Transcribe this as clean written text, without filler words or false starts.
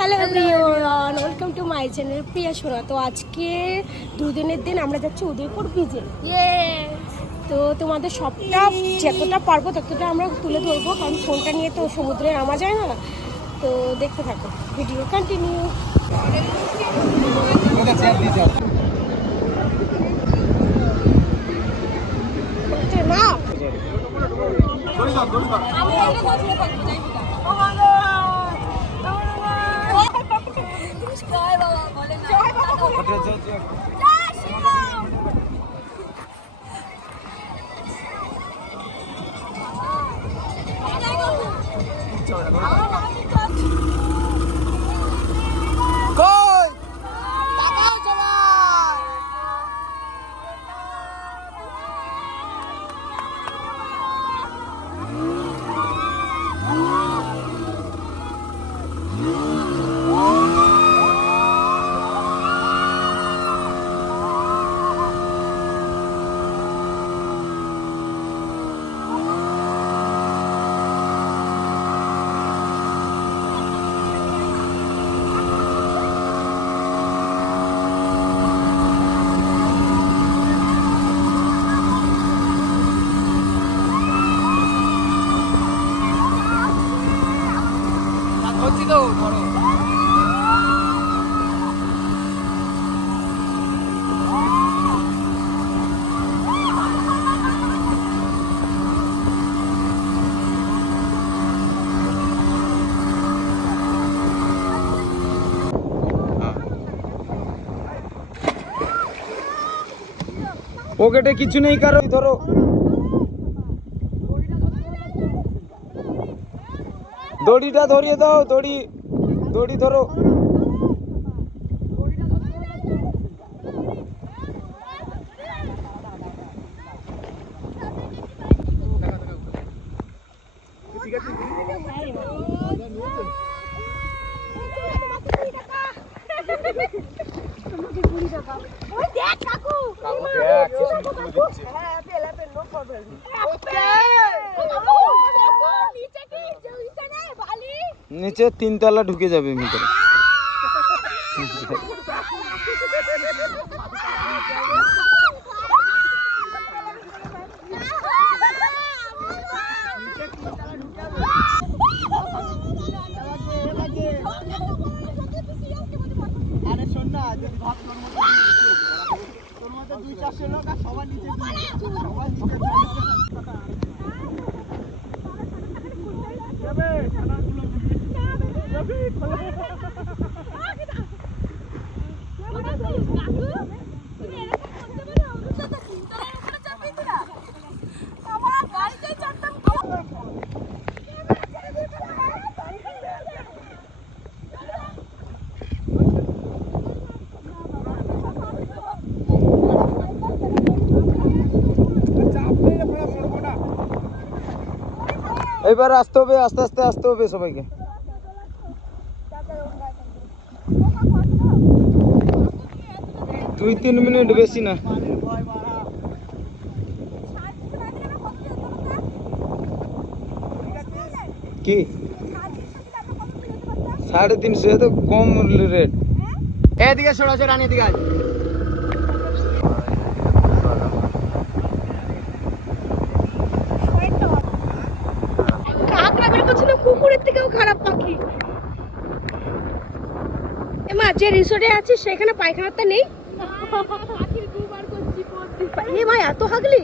Hello everyone, welcome to my channel Priya Sona. তো আজকে দুদিনের দিন আমরা যাচ্ছি উদয়পুর বিচে। তো তোমাদের সবটা যতটা পারবো ততটা আমরা তুলে ধরবো, কারণ ফোনটা নিয়ে তো সমুদ্রে নামা যায় না। তো দেখতে থাকো, ভিডিও কন্টিনিউ। না পকেটে কিছু নেই কারো, ধরো দড়িটা ধরিয়ে দাও, দড়ি দড়ি ধরো। নিচে 3 তলা ঢুকে যাবে ভিতরে। এবার আসতে হবে, আস্তে আস্তে আসতে হবে সবাইকে। দুই 3 মিনিট, বেশি না। কি 350? তো কম রেট। এদিকে সরাসরি রানী দিকে কুকুরের থেকেও খারাপ পাখি। এমা যে রিসোর্টে আছিস সেখানে পায়খানাটা নেই? এ ভাই এত হাগলি।